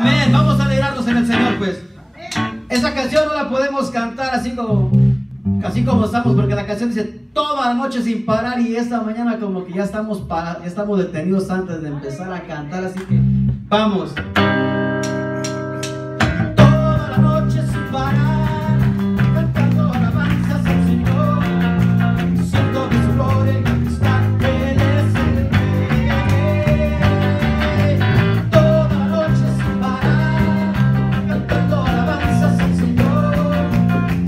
Amén, vamos a alegrarnos en el Señor, pues. Esa canción no la podemos cantar así como estamos, porque la canción dice toda la noche sin parar, y esta mañana como que ya estamos detenidos antes de empezar a cantar, así que vamos. Toda la noche sin parar, cantando alabanzas al Señor, siento que su gloria y majestad Él es el Rey. Toda la noche sin parar, cantando alabanzas al Señor,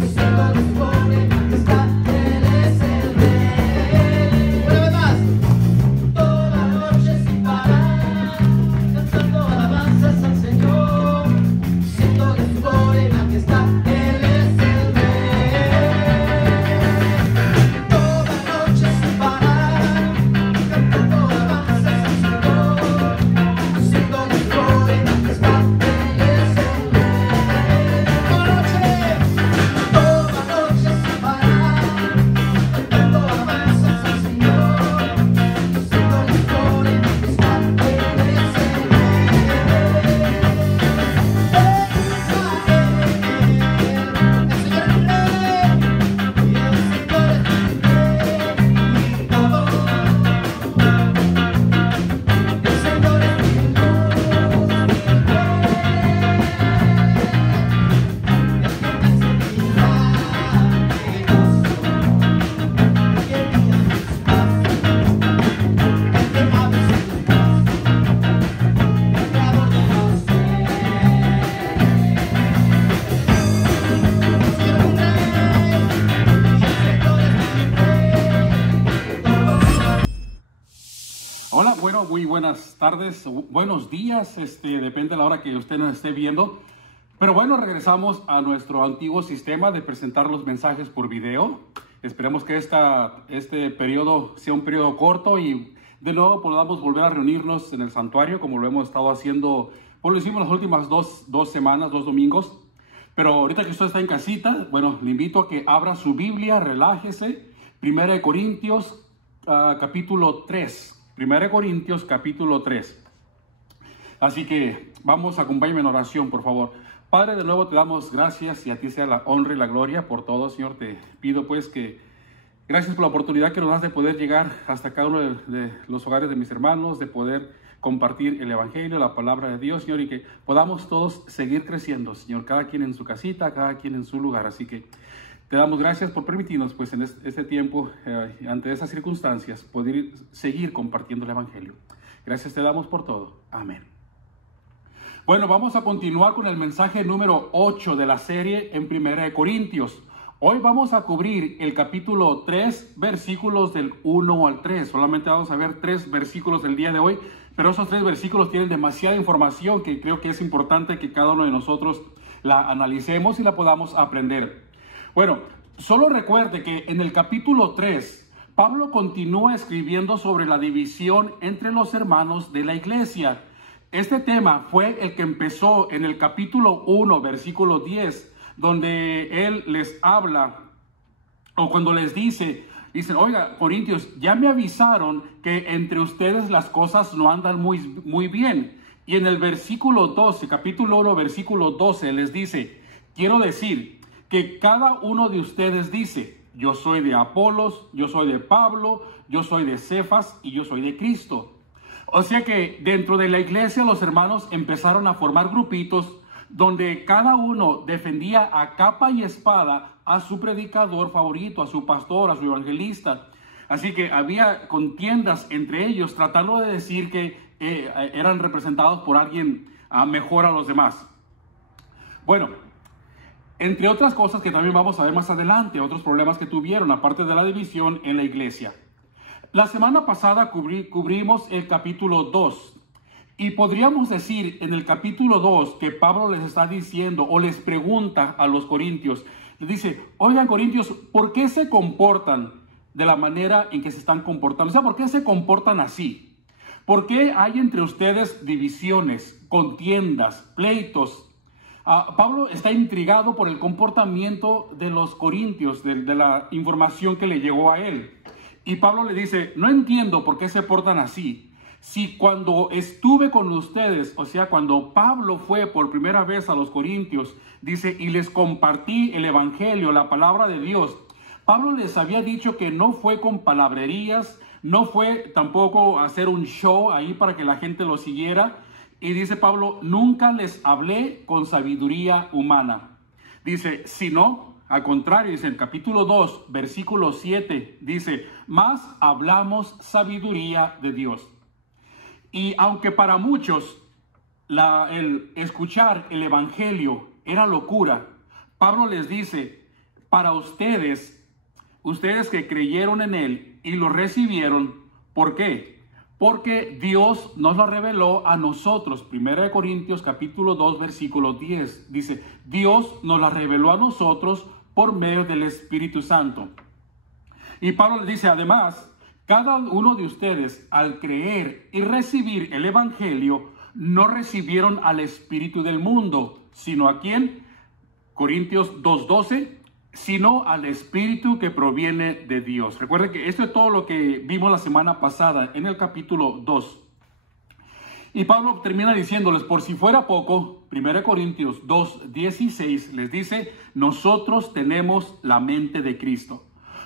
siento que su gloria y majestad Él es el Rey. Una vez más. Toda la noche sin parar, cantando alabanzas al Señor, siento que su gloria y majestad Él es el Rey. Toda la noche sin parar, cantando alabanzas al Señor, siento que su gloria y majestad Él es el Rey. Toda la noche sin parar, cantando alabanzas al Señor, siento que su gloria y majestad Él es el Rey. Hola, bueno, muy buenas tardes, buenos días, depende de la hora que usted nos esté viendo. Pero bueno, regresamos a nuestro antiguo sistema de presentar los mensajes por video. Esperemos que este periodo sea un periodo corto y de nuevo podamos volver a reunirnos en el santuario como lo hemos estado haciendo, pues lo hicimos las últimas dos semanas, 2 domingos. Pero ahorita que usted está en casita, bueno, le invito a que abra su Biblia, relájese. 1 Corintios capítulo 3. 1 Corintios capítulo 3. Así que vamos, acompáñenme en oración, por favor. Padre, de nuevo te damos gracias y a ti sea la honra y la gloria por todo, Señor. Te pido pues que gracias por la oportunidad que nos das de poder llegar hasta cada uno de los hogares de mis hermanos, de poder compartir el Evangelio, la palabra de Dios, Señor, y que podamos todos seguir creciendo, Señor, cada quien en su casita, cada quien en su lugar. Así que te damos gracias por permitirnos, pues, en este tiempo, ante esas circunstancias, poder seguir compartiendo el Evangelio. Gracias te damos por todo. Amén. Bueno, vamos a continuar con el mensaje número 8 de la serie en 1 Corintios. Hoy vamos a cubrir el capítulo 3, versículos del 1 al 3. Solamente vamos a ver 3 versículos del día de hoy, pero esos 3 versículos tienen demasiada información que creo que es importante que cada uno de nosotros la analicemos y la podamos aprender. Bueno, solo recuerde que en el capítulo 3, Pablo continúa escribiendo sobre la división entre los hermanos de la iglesia. Este tema fue el que empezó en el capítulo 1, versículo 10, donde él les habla, o cuando les dicen, oiga, Corintios, ya me avisaron que entre ustedes las cosas no andan muy bien. Y en el versículo 12, capítulo 1, versículo 12, les dice, quiero decir que cada uno de ustedes dice, yo soy de Apolos, yo soy de Pablo, yo soy de Cefas y yo soy de Cristo. O sea que dentro de la iglesia los hermanos empezaron a formar grupitos donde cada uno defendía a capa y espada a su predicador favorito, a su pastor, a su evangelista. Así que había contiendas entre ellos tratando de decir que eran representados por alguien mejor a los demás. Bueno, entre otras cosas que también vamos a ver más adelante, otros problemas que tuvieron, aparte de la división en la iglesia. La semana pasada cubrimos el capítulo 2 y podríamos decir en el capítulo 2 que Pablo les está diciendo o les pregunta a los corintios, les dice, oigan Corintios, ¿por qué se comportan de la manera en que se están comportando? O sea, ¿por qué se comportan así? ¿Por qué hay entre ustedes divisiones, contiendas, pleitos? Pablo está intrigado por el comportamiento de los corintios, de la información que le llegó a él. Y Pablo le dice, no entiendo por qué se portan así. Si cuando estuve con ustedes, o sea, cuando Pablo fue por primera vez a los Corintios, dice, y les compartí el evangelio, la palabra de Dios, Pablo les había dicho que no fue con palabrerías, no fue tampoco hacer un show ahí para que la gente lo siguiera. Y dice Pablo, nunca les hablé con sabiduría humana. Dice, sino, al contrario, dice en capítulo 2, versículo 7, dice, más hablamos sabiduría de Dios. Y aunque para muchos el escuchar el evangelio era locura, Pablo les dice, para ustedes que creyeron en él y lo recibieron, ¿por qué? Porque Dios nos lo reveló a nosotros. 1 Corintios capítulo 2 versículo 10 dice, Dios nos la reveló a nosotros por medio del Espíritu Santo. Y Pablo le dice, además, cada uno de ustedes al creer y recibir el evangelio no recibieron al espíritu del mundo, sino ¿a quién? Corintios 2:12, sino al espíritu que proviene de Dios. Recuerden que esto es todo lo que vimos la semana pasada en el capítulo 2. Y Pablo termina diciéndoles, por si fuera poco, 1 Corintios 2:16 les dice, nosotros tenemos la mente de Cristo.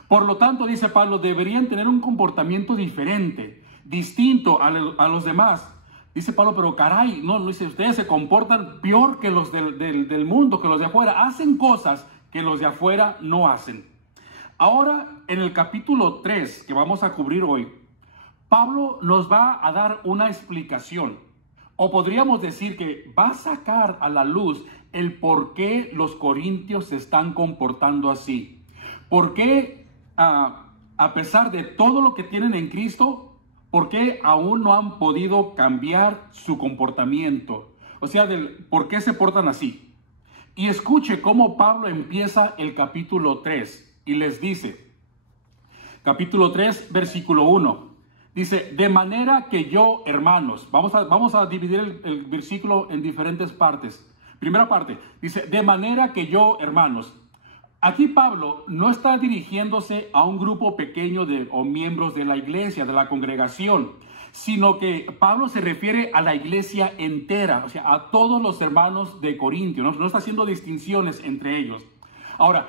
Por lo tanto, dice Pablo, deberían tener un comportamiento diferente, distinto a los demás. Dice Pablo, pero caray, no, dice, ustedes se comportan peor que los del mundo, que los de afuera, hacen cosas que los de afuera no hacen. Ahora, en el capítulo 3, que vamos a cubrir hoy, Pablo nos va a dar una explicación, o podríamos decir que va a sacar a la luz el por qué los corintios se están comportando así. ¿Por qué, a pesar de todo lo que tienen en Cristo, por qué aún no han podido cambiar su comportamiento? O sea, ¿por qué se portan así? Y escuche cómo Pablo empieza el capítulo 3 y les dice, capítulo 3, versículo 1, dice, de manera que yo, hermanos, vamos a dividir el versículo en diferentes partes. Primera parte, dice, de manera que yo, hermanos. Aquí Pablo no está dirigiéndose a un grupo pequeño o miembros de la iglesia, de la congregación, sino que Pablo se refiere a la iglesia entera, o sea, a todos los hermanos de Corintio, no está haciendo distinciones entre ellos. Ahora,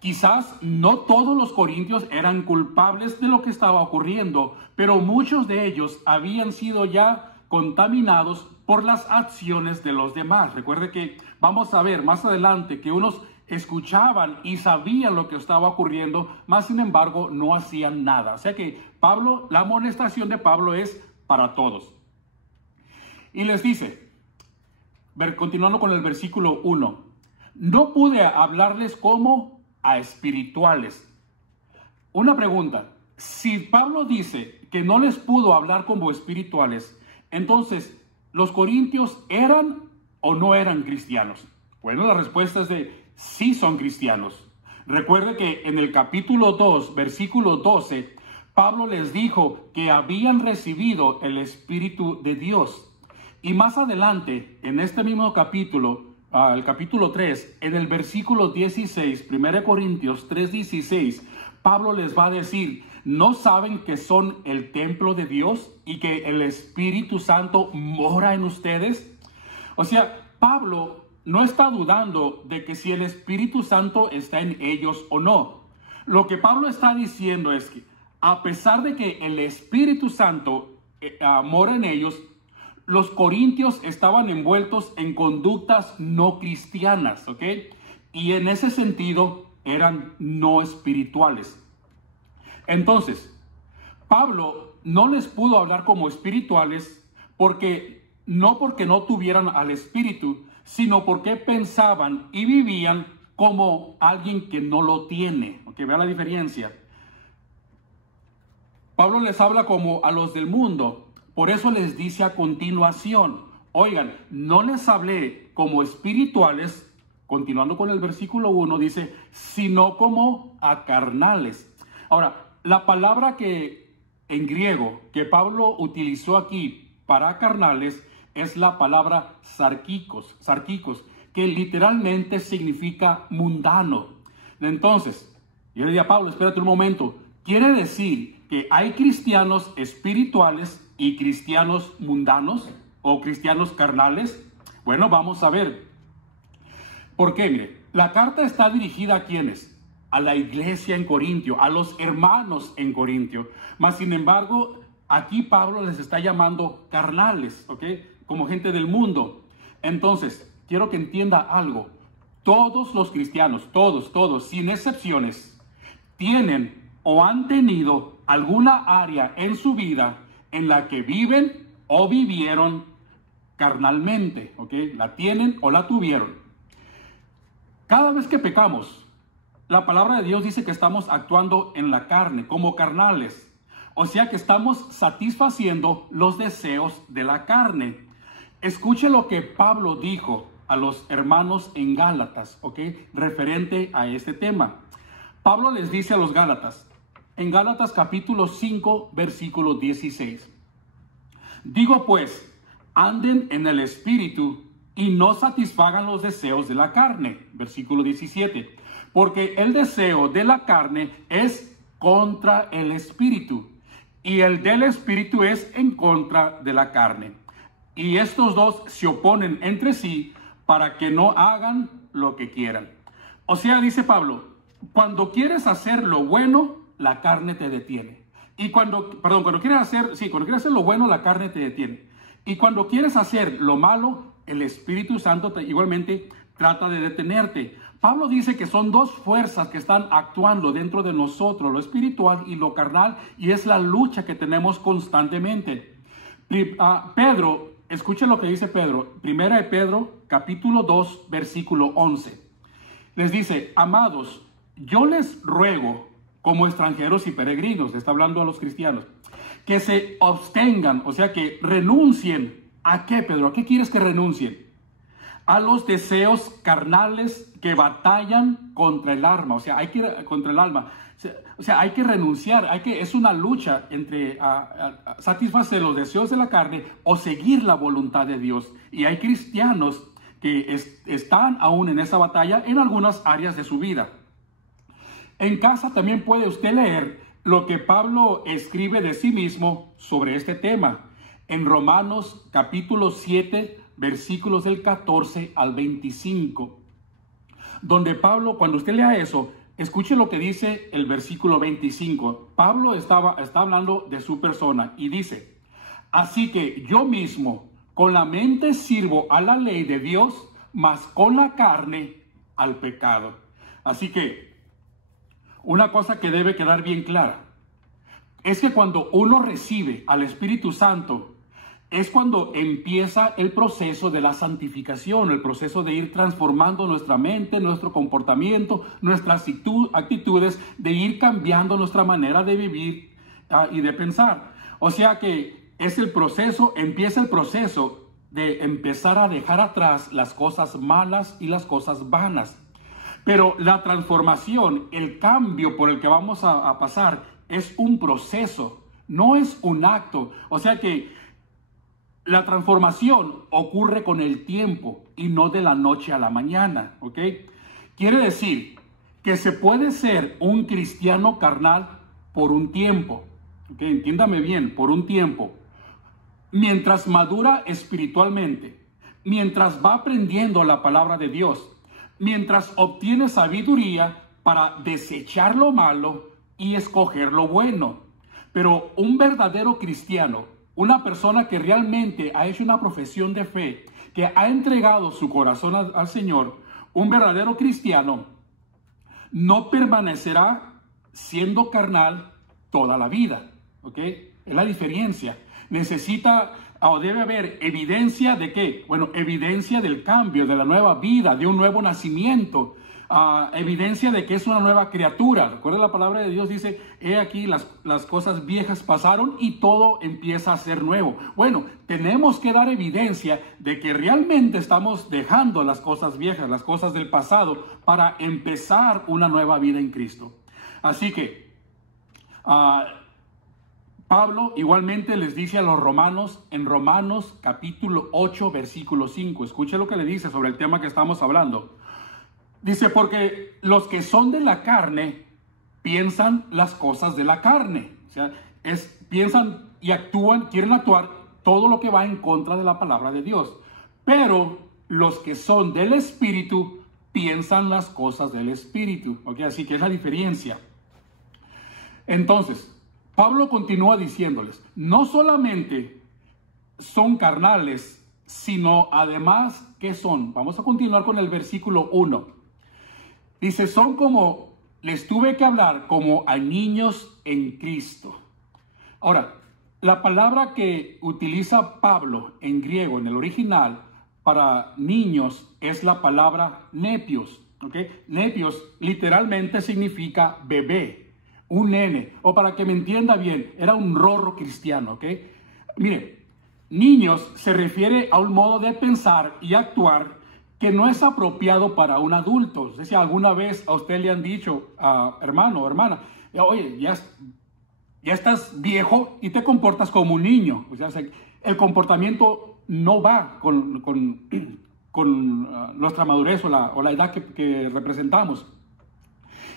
quizás no todos los corintios eran culpables de lo que estaba ocurriendo, pero muchos de ellos habían sido ya contaminados por las acciones de los demás. Recuerde que vamos a ver más adelante que unos escuchaban y sabían lo que estaba ocurriendo, mas sin embargo no hacían nada. O sea que Pablo, la amonestación de Pablo es para todos. Y les dice, continuando con el versículo 1, no pude hablarles como a espirituales. Una pregunta, si Pablo dice que no les pudo hablar como espirituales, entonces, ¿los corintios eran o no eran cristianos? Bueno, la respuesta es de sí son cristianos. Recuerde que en el capítulo 2, versículo 12, Pablo les dijo que habían recibido el Espíritu de Dios. Y más adelante, en este mismo capítulo, el capítulo 3, en el versículo 16, 1 Corintios 3:16, Pablo les va a decir, ¿no saben que son el templo de Dios y que el Espíritu Santo mora en ustedes? O sea, Pablo no está dudando de que si el Espíritu Santo está en ellos o no. Lo que Pablo está diciendo es que a pesar de que el Espíritu Santo mora en ellos, los corintios estaban envueltos en conductas no cristianas, ¿ok? Y en ese sentido eran no espirituales. Entonces, Pablo no les pudo hablar como espirituales porque no tuvieran al Espíritu, sino porque pensaban y vivían como alguien que no lo tiene. ¿Ok? Vea la diferencia. Pablo les habla como a los del mundo. Por eso les dice a continuación, oigan, no les hablé como espirituales, continuando con el versículo 1, dice, sino como a carnales. Ahora, la palabra que en griego que Pablo utilizó aquí para carnales es la palabra sarquicos, que literalmente significa mundano. Entonces, yo le diría a Pablo, espérate un momento, quiere decir que hay cristianos espirituales y cristianos mundanos o cristianos carnales? Bueno, vamos a ver. ¿Por qué? Mire, la carta está dirigida a ¿quiénes? A la iglesia en Corintio, a los hermanos en Corintio. Mas, sin embargo, aquí Pablo les está llamando carnales, ¿ok? Como gente del mundo. Entonces, quiero que entienda algo. Todos los cristianos, todos, sin excepciones, tienen o han tenido alguna área en su vida en la que viven o vivieron carnalmente, ¿ok? La tienen o la tuvieron. Cada vez que pecamos, la palabra de Dios dice que estamos actuando en la carne, como carnales. O sea que estamos satisfaciendo los deseos de la carne. Escuche lo que Pablo dijo a los hermanos en Gálatas, ¿ok? Referente a este tema. Pablo les dice a los Gálatas, en Gálatas capítulo 5, versículo 16. Digo pues, anden en el Espíritu y no satisfagan los deseos de la carne. Versículo 17. Porque el deseo de la carne es contra el Espíritu y el del Espíritu es en contra de la carne. Y estos dos se oponen entre sí para que no hagan lo que quieran. O sea, dice Pablo, cuando quieres hacer lo bueno, la carne te detiene. Y cuando quieres hacer lo bueno, la carne te detiene. Y cuando quieres hacer lo malo, el Espíritu Santo igualmente trata de detenerte. Pablo dice que son dos fuerzas que están actuando dentro de nosotros, lo espiritual y lo carnal, y es la lucha que tenemos constantemente. Pedro, escuchen lo que dice Pedro, primera de Pedro, capítulo 2, versículo 11. Les dice, amados, yo les ruego, como extranjeros y peregrinos, está hablando a los cristianos, que se abstengan, o sea, que renuncien. ¿A qué, Pedro? ¿A qué quieres que renuncien? A los deseos carnales que batallan contra el alma, o sea, hay que renunciar, es una lucha entre satisfacer los deseos de la carne o seguir la voluntad de Dios. Y hay cristianos que están aún en esa batalla en algunas áreas de su vida. En casa también puede usted leer lo que Pablo escribe de sí mismo sobre este tema. En Romanos capítulo 7, versículos del 14 al 25. Donde Pablo, cuando usted lea eso, escuche lo que dice el versículo 25. Pablo está hablando de su persona y dice, así que yo mismo con la mente sirvo a la ley de Dios, mas con la carne al pecado. Así que una cosa que debe quedar bien clara es que cuando uno recibe al Espíritu Santo, es cuando empieza el proceso de la santificación, el proceso de ir transformando nuestra mente, nuestro comportamiento, nuestras actitudes, de ir cambiando nuestra manera de vivir y de pensar. O sea que empieza el proceso de empezar a dejar atrás las cosas malas y las cosas vanas. Pero la transformación, el cambio por el que vamos a pasar, es un proceso, no es un acto. O sea que la transformación ocurre con el tiempo y no de la noche a la mañana, ¿ok? Quiere decir que se puede ser un cristiano carnal por un tiempo, ¿ok? Entiéndame bien, por un tiempo. Mientras madura espiritualmente, mientras va aprendiendo la palabra de Dios, mientras obtiene sabiduría para desechar lo malo y escoger lo bueno. Pero un verdadero cristiano, una persona que realmente ha hecho una profesión de fe, que ha entregado su corazón al Señor, un verdadero cristiano no permanecerá siendo carnal toda la vida, ¿ok? Es la diferencia. Necesita o debe haber evidencia de ¿qué? Bueno, evidencia del cambio, de la nueva vida, de un nuevo nacimiento. Evidencia de que es una nueva criatura. Recuerda, la palabra de Dios dice, he aquí las cosas viejas pasaron y todo empieza a ser nuevo. Bueno, tenemos que dar evidencia de que realmente estamos dejando las cosas viejas, las cosas del pasado, para empezar una nueva vida en Cristo. Así que Pablo igualmente les dice a los romanos, en Romanos capítulo 8, versículo 5. Escuche lo que le dice sobre el tema que estamos hablando. Dice, porque los que son de la carne piensan las cosas de la carne. O sea, piensan y quieren actuar todo lo que va en contra de la palabra de Dios. Pero los que son del Espíritu piensan las cosas del Espíritu. ¿Ok? Así que es la diferencia. Entonces, Pablo continúa diciéndoles, no solamente son carnales, sino además, ¿qué son? Vamos a continuar con el versículo 1. Dice, son como, les tuve que hablar como a niños en Cristo. Ahora, la palabra que utiliza Pablo en griego, en el original, para niños, es la palabra nepios. ¿Okay? Nepios literalmente significa bebé, un nene. O para que me entienda bien, era un rorro cristiano. ¿Okay? Mire, niños se refiere a un modo de pensar y actuar que no es apropiado para un adulto. O sea, si alguna vez a usted le han dicho, hermano o hermana, oye, ya estás viejo y te comportas como un niño. O sea, el comportamiento no va con nuestra madurez o la edad que representamos.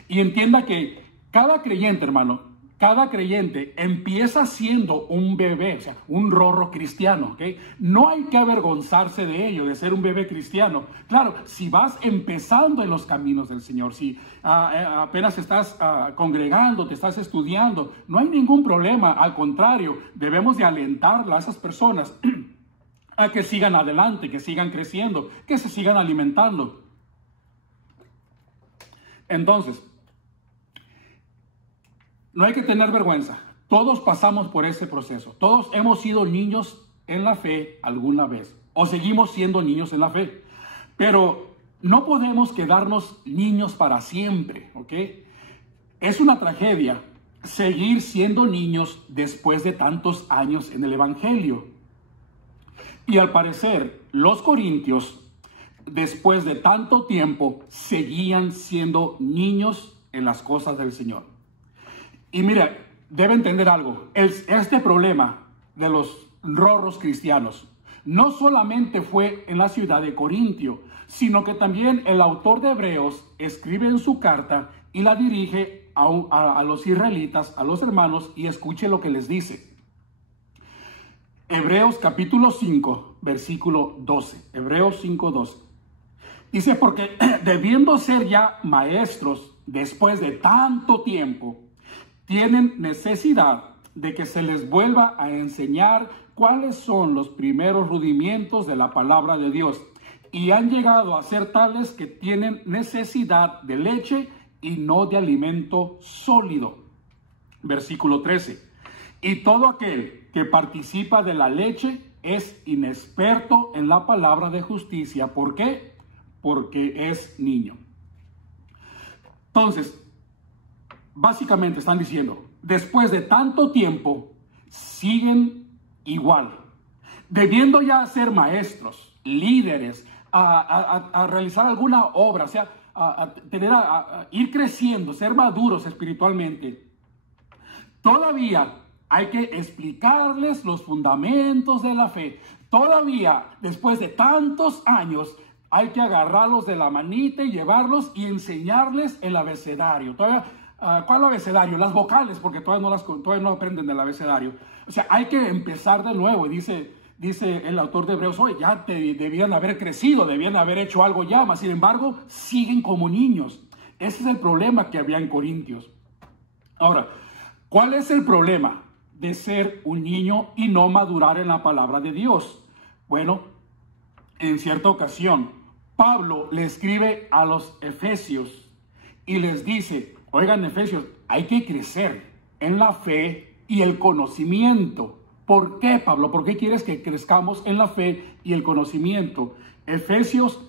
Y entienda que cada creyente, hermano, cada creyente empieza siendo un bebé, o sea, un rorro cristiano, ¿ok? No hay que avergonzarse de ello, de ser un bebé cristiano. Claro, si vas empezando en los caminos del Señor, si apenas estás congregando, te estás estudiando, no hay ningún problema. Al contrario, debemos de alentar a esas personas a que sigan adelante, que sigan creciendo, que se sigan alimentando. Entonces, no hay que tener vergüenza. Todos pasamos por ese proceso. Todos hemos sido niños en la fe alguna vez. O seguimos siendo niños en la fe. Pero no podemos quedarnos niños para siempre, ¿ok? Es una tragedia seguir siendo niños después de tantos años en el Evangelio. Y al parecer, los corintios, después de tanto tiempo, seguían siendo niños en las cosas del Señor. Y mira, debe entender algo. Este problema de los rorros cristianos no solamente fue en la ciudad de Corintio, sino que también el autor de Hebreos escribe en su carta y la dirige a los israelitas, a los hermanos, y escuche lo que les dice. Hebreos capítulo 5, versículo 12. Hebreos 5, 12. Dice, porque debiendo ser ya maestros después de tanto tiempo, tienen necesidad de que se les vuelva a enseñar cuáles son los primeros rudimientos de la palabra de Dios. Y han llegado a ser tales que tienen necesidad de leche y no de alimento sólido. Versículo 13. Y todo aquel que participa de la leche es inexperto en la palabra de justicia. ¿Por qué? Porque es niño. Entonces, básicamente están diciendo, después de tanto tiempo, siguen igual, debiendo ya ser maestros, líderes, a realizar alguna obra, o sea, a ir creciendo, ser maduros espiritualmente. Todavía hay que explicarles los fundamentos de la fe. Todavía, después de tantos años, hay que agarrarlos de la manita y llevarlos y enseñarles el abecedario. Todavía, ¿cuál abecedario? Las vocales, porque todavía no aprenden del abecedario. O sea, hay que empezar de nuevo. Y dice el autor de Hebreos, oye, ya debían haber crecido, debían haber hecho algo ya, mas sin embargo, siguen como niños. Ese es el problema que había en Corintios. Ahora, ¿cuál es el problema de ser un niño y no madurar en la palabra de Dios? Bueno, en cierta ocasión, Pablo le escribe a los efesios y les dice, oigan, efesios, hay que crecer en la fe y el conocimiento. ¿Por qué, Pablo? ¿Por qué quieres que crezcamos en la fe y el conocimiento? Efesios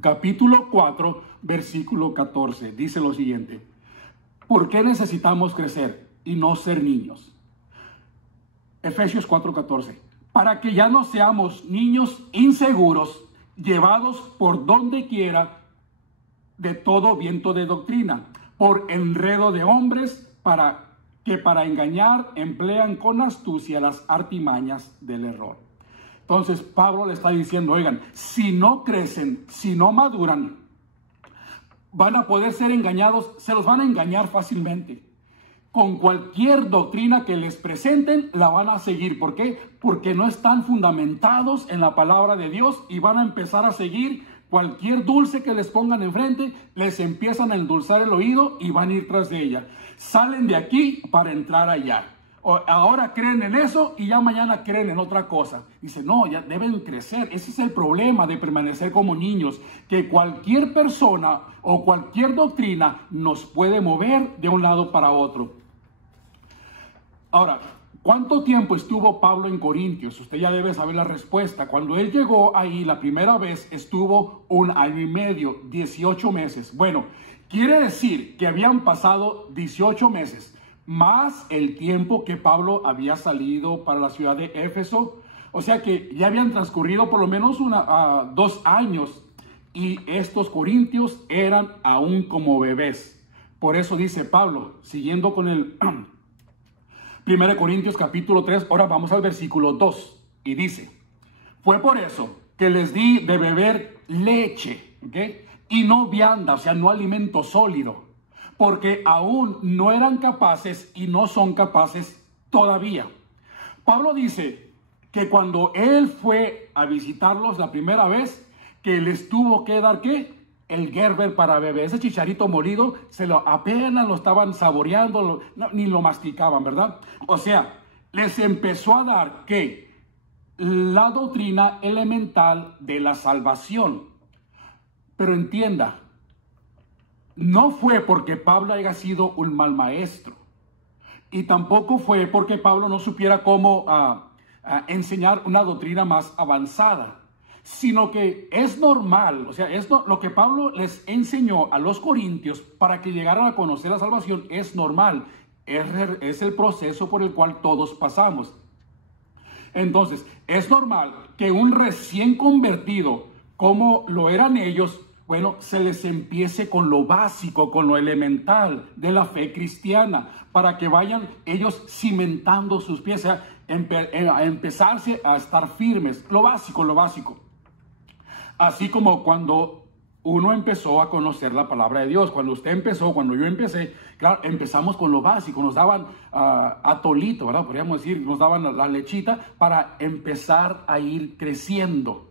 capítulo 4, versículo 14, dice lo siguiente. ¿Por qué necesitamos crecer y no ser niños? Efesios 4:14. Para que ya no seamos niños inseguros, llevados por donde quiera de todo viento de doctrina, por enredo de hombres para engañar emplean con astucia las artimañas del error. Entonces Pablo le está diciendo, oigan, si no crecen, si no maduran, van a poder ser engañados, se los van a engañar fácilmente. con cualquier doctrina que les presenten, la van a seguir. ¿Por qué? Porque no están fundamentados en la palabra de Dios y van a empezar a seguir cualquier dulce que les pongan enfrente, les empiezan a endulzar el oído y van a ir tras de ella. Salen de aquí para entrar allá. Ahora creen en eso y ya mañana creen en otra cosa. Dice, no, ya deben crecer. Ese es el problema de permanecer como niños, que cualquier persona o cualquier doctrina nos puede mover de un lado para otro. Ahora, ¿cuánto tiempo estuvo Pablo en Corintios? Usted ya debe saber la respuesta. Cuando él llegó ahí la primera vez, estuvo 1 año y medio, 18 meses. Bueno, quiere decir que habían pasado 18 meses, más el tiempo que Pablo había salido para la ciudad de Éfeso. O sea que ya habían transcurrido por lo menos 2 años y estos corintios eran aún como bebés. Por eso dice Pablo, siguiendo con el 1 Corintios capítulo 3, ahora vamos al versículo 2 y dice, fue por eso que les di de beber leche, ¿okay? Y no vianda, o sea, no alimento sólido, porque aún no eran capaces y no son capaces todavía. Pablo dice que cuando él fue a visitarlos la primera vez, que les tuvo que dar, ¿qué? El Gerber para beber, ese chicharito molido, apenas lo estaban saboreando, ni lo masticaban, ¿verdad? O sea, les empezó a dar, ¿qué? La doctrina elemental de la salvación. Pero entienda, no fue porque Pablo haya sido un mal maestro, y tampoco fue porque Pablo no supiera cómo enseñar una doctrina más avanzada, sino que es normal, o sea, lo que Pablo les enseñó a los corintios para que llegaran a conocer la salvación es normal, es el proceso por el cual todos pasamos. Entonces, es normal que un recién convertido, como lo eran ellos, bueno, se les empiece con lo básico, con lo elemental de la fe cristiana, para que vayan ellos cimentando sus pies, o sea, empezarse a estar firmes, lo básico, lo básico. Así como cuando uno empezó a conocer la palabra de Dios, cuando usted empezó, cuando yo empecé, claro, empezamos con lo básico, nos daban atolito, ¿verdad? Podríamos decir, nos daban la lechita para empezar a ir creciendo.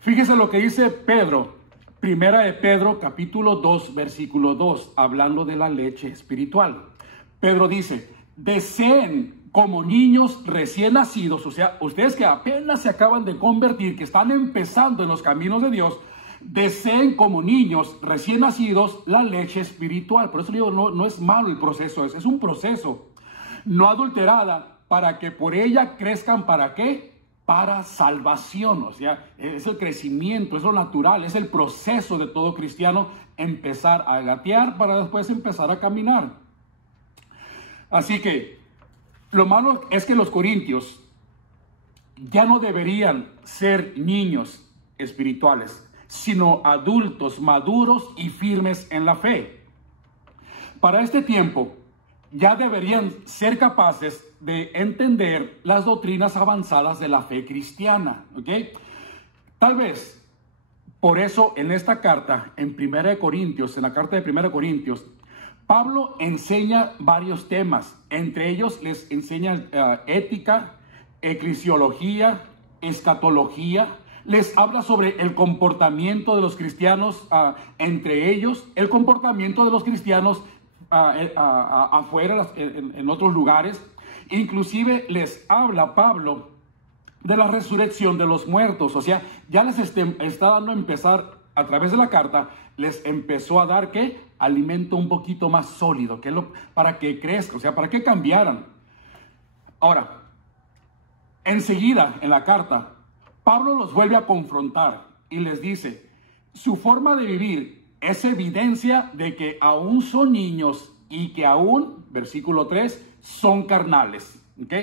Fíjese lo que dice Pedro, primera de Pedro, capítulo 2, versículo 2, hablando de la leche espiritual. Pedro dice, deseen como niños recién nacidos, o sea, ustedes que apenas se acaban de convertir, que están empezando en los caminos de Dios, deseen como niños recién nacidos la leche espiritual. Por eso digo, no es malo el proceso, es un proceso no adulterada, para que por ella crezcan, ¿para qué? Para salvación. O sea, es el crecimiento, es lo natural, es el proceso de todo cristiano, empezar a gatear para después empezar a caminar. Así que lo malo es que los corintios ya no deberían ser niños espirituales, sino adultos maduros y firmes en la fe. Para este tiempo ya deberían ser capaces de entender las doctrinas avanzadas de la fe cristiana, ¿ok? Tal vez por eso en esta carta, en la carta de 1 Corintios, Pablo enseña varios temas, entre ellos les enseña ética, eclesiología, escatología, les habla sobre el comportamiento de los cristianos, entre ellos, el comportamiento de los cristianos afuera, en otros lugares. Inclusive les habla Pablo de la resurrección de los muertos, o sea, ya les está dando a empezar a través de la carta, les empezó a dar, ¿qué? Alimento un poquito más sólido, para que crezca, o sea, para que cambiaran. Ahora, enseguida en la carta, Pablo los vuelve a confrontar y les dice, su forma de vivir es evidencia de que aún son niños y que aún, versículo 3, son carnales, ¿ok?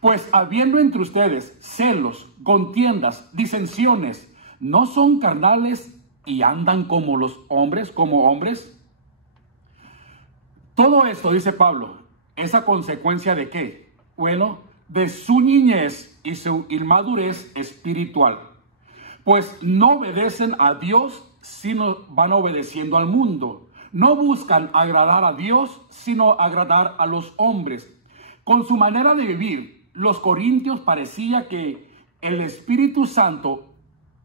Pues habiendo entre ustedes celos, contiendas, disensiones, ¿no son carnales y andan como los hombres, como hombres? Todo esto, dice Pablo, es a consecuencia de ¿qué? Bueno, de su niñez y su inmadurez espiritual. Pues no obedecen a Dios, sino van obedeciendo al mundo. No buscan agradar a Dios, sino agradar a los hombres. Con su manera de vivir, los corintios parecía que el Espíritu Santo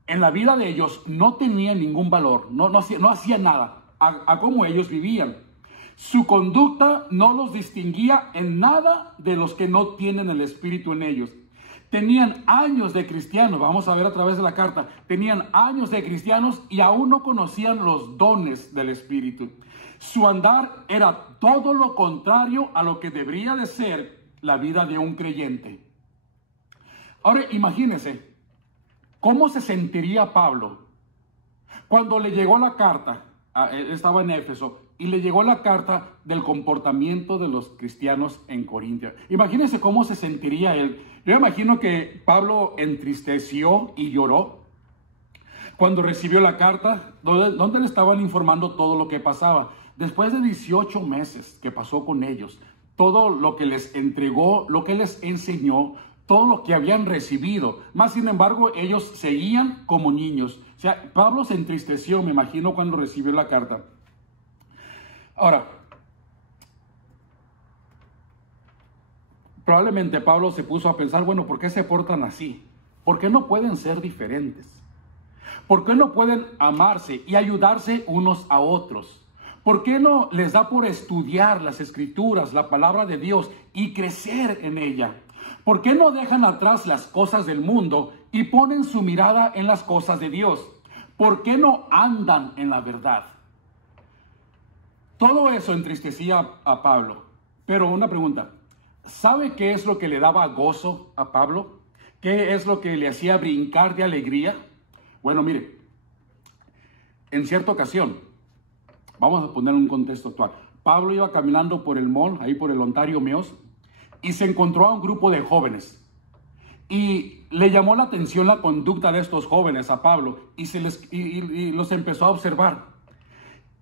en la vida de ellos no tenía ningún valor, no hacía nada a cómo ellos vivían. Su conducta no los distinguía en nada de los que no tienen el Espíritu en ellos. Tenían años de cristianos, vamos a ver a través de la carta, tenían años de cristianos y aún no conocían los dones del Espíritu. Su andar era todo lo contrario a lo que debería de ser la vida de un creyente. Ahora imagínense, ¿cómo se sentiría Pablo cuando le llegó la carta? Él estaba en Éfeso y le llegó la carta del comportamiento de los cristianos en Corintia. Imagínense cómo se sentiría él. Yo imagino que Pablo entristeció y lloró cuando recibió la carta, donde le estaban informando todo lo que pasaba. Después de 18 meses que pasó con ellos, todo lo que les entregó, lo que les enseñó, todo lo que habían recibido. Más sin embargo, ellos seguían como niños. O sea, Pablo se entristeció, me imagino, cuando recibió la carta. Ahora, probablemente Pablo se puso a pensar, bueno, ¿por qué se portan así? ¿Por qué no pueden ser diferentes? ¿Por qué no pueden amarse y ayudarse unos a otros? ¿Por qué no les da por estudiar las Escrituras, la palabra de Dios y crecer en ella? ¿Por qué no dejan atrás las cosas del mundo y ponen su mirada en las cosas de Dios? ¿Por qué no andan en la verdad? Todo eso entristecía a Pablo. Pero una pregunta, ¿sabe qué es lo que le daba gozo a Pablo? ¿Qué es lo que le hacía brincar de alegría? Bueno, mire, en cierta ocasión, vamos a poner un contexto actual. Pablo iba caminando por el mall, ahí por el Ontario Meos, y se encontró a un grupo de jóvenes. Y le llamó la atención la conducta de estos jóvenes a Pablo y los empezó a observar.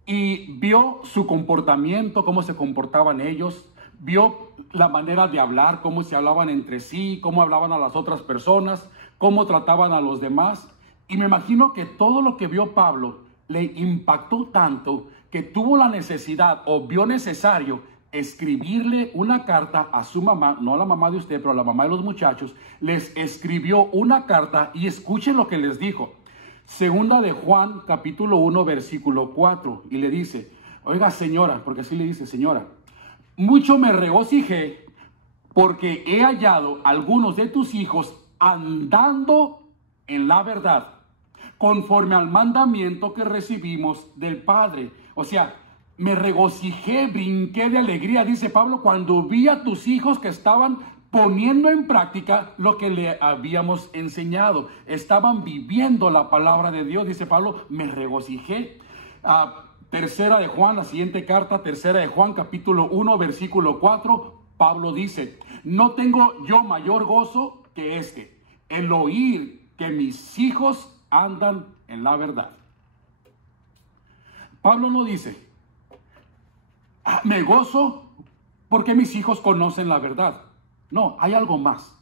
Y vio su comportamiento, cómo se comportaban ellos, vio la manera de hablar, cómo se hablaban entre sí, cómo hablaban a las otras personas, cómo trataban a los demás. Y me imagino que todo lo que vio Pablo le impactó tanto que tuvo la necesidad o vio necesario escribirle una carta a su mamá, no a la mamá de usted, pero a la mamá de los muchachos. Les escribió una carta y escuchen lo que les dijo. Segunda de Juan, capítulo 1, versículo 4, y le dice, oiga señora, porque así le dice, señora, mucho me regocijé porque he hallado algunos de tus hijos andando en la verdad, conforme al mandamiento que recibimos del Padre. O sea, me regocijé, brinqué de alegría, dice Pablo, cuando vi a tus hijos que estaban poniendo en práctica lo que le habíamos enseñado. Estaban viviendo la palabra de Dios, dice Pablo, me regocijé. Tercera de Juan, la siguiente carta, tercera de Juan, capítulo 1, versículo 4, Pablo dice, no tengo yo mayor gozo que este, el oír que mis hijos andan en la verdad. Pablo no dice, me gozo porque mis hijos conocen la verdad. No, hay algo más.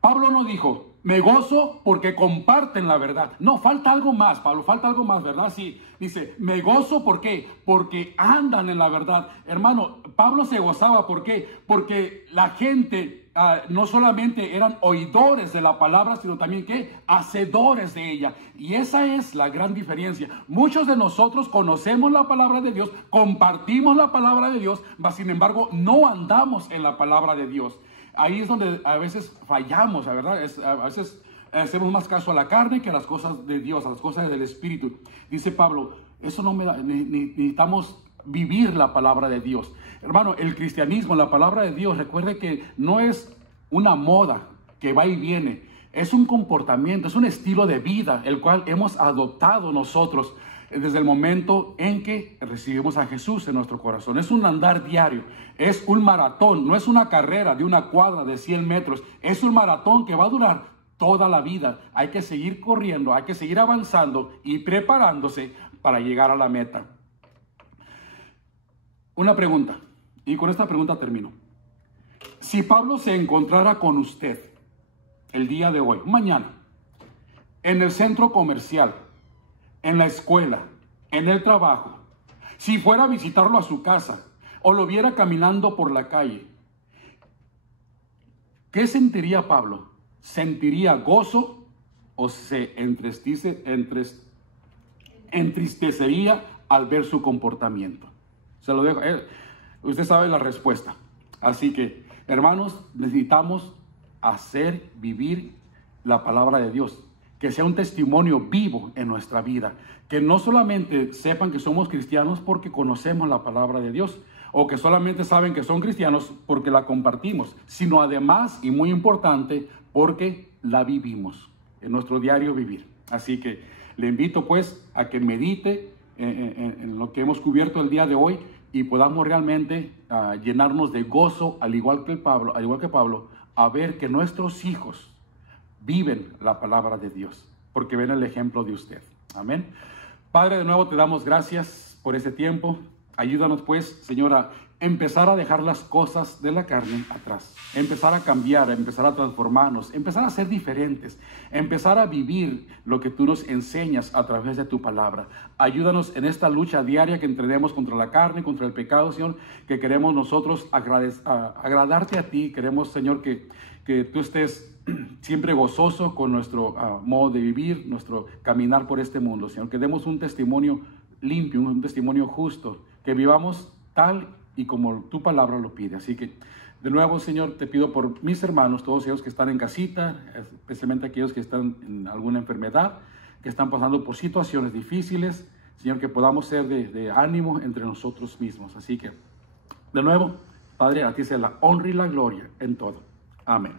Pablo no dijo, me gozo porque comparten la verdad. No, falta algo más, Pablo, falta algo más, ¿verdad? Sí, dice, me gozo, ¿por qué? Porque andan en la verdad. Hermano, Pablo se gozaba, ¿por qué? Porque la gente no solamente eran oidores de la palabra, sino también, ¿qué? Hacedores de ella. Y esa es la gran diferencia. Muchos de nosotros conocemos la palabra de Dios, compartimos la palabra de Dios, mas sin embargo, no andamos en la palabra de Dios. Ahí es donde a veces fallamos, ¿verdad? A veces hacemos más caso a la carne que a las cosas de Dios, a las cosas del Espíritu. Dice Pablo, eso no me da, necesitamos vivir la palabra de Dios. Hermano, el cristianismo, la palabra de Dios, recuerde que no es una moda que va y viene. Es un comportamiento, es un estilo de vida, el cual hemos adoptado nosotros desde el momento en que recibimos a Jesús en nuestro corazón. Es un andar diario, es un maratón, no es una carrera de una cuadra de 100 metros, es un maratón que va a durar toda la vida. Hay que seguir corriendo, hay que seguir avanzando y preparándose para llegar a la meta. Una pregunta, y con esta pregunta termino. Si Pablo se encontrara con usted el día de hoy, mañana, en el centro comercial, en la escuela, en el trabajo, Si fuera a visitarlo a su casa o lo viera caminando por la calle, ¿qué sentiría Pablo? ¿Sentiría gozo o se entristecería al ver su comportamiento? Se lo dejo. Usted sabe la respuesta. Así que, hermanos, necesitamos vivir la palabra de Dios. Que sea un testimonio vivo en nuestra vida. Que no solamente sepan que somos cristianos porque conocemos la palabra de Dios, o que solamente saben que son cristianos porque la compartimos, sino además, y muy importante, porque la vivimos en nuestro diario vivir. Así que le invito pues a que medite en lo que hemos cubierto el día de hoy y podamos realmente llenarnos de gozo, al igual que Pablo, a ver que nuestros hijos viven la palabra de Dios, porque ven el ejemplo de usted. Amén. Padre, de nuevo te damos gracias por ese tiempo. Ayúdanos pues, Señor, a empezar a dejar las cosas de la carne atrás, empezar a cambiar, empezar a transformarnos, empezar a ser diferentes, empezar a vivir lo que tú nos enseñas a través de tu palabra. Ayúdanos en esta lucha diaria que entrenemos contra la carne, contra el pecado, Señor, que queremos nosotros agradarte a ti. Queremos, Señor, que tú estés siempre gozoso con nuestro modo de vivir, nuestro caminar por este mundo, Señor. Que demos un testimonio limpio, un testimonio justo, que vivamos tal y como tu palabra lo pide. Así que, de nuevo, Señor, te pido por mis hermanos, todos ellos que están en casita, especialmente aquellos que están en alguna enfermedad, que están pasando por situaciones difíciles, Señor, que podamos ser de ánimo entre nosotros mismos. Así que, de nuevo, Padre, a ti sea la honra y la gloria en todo. Amén.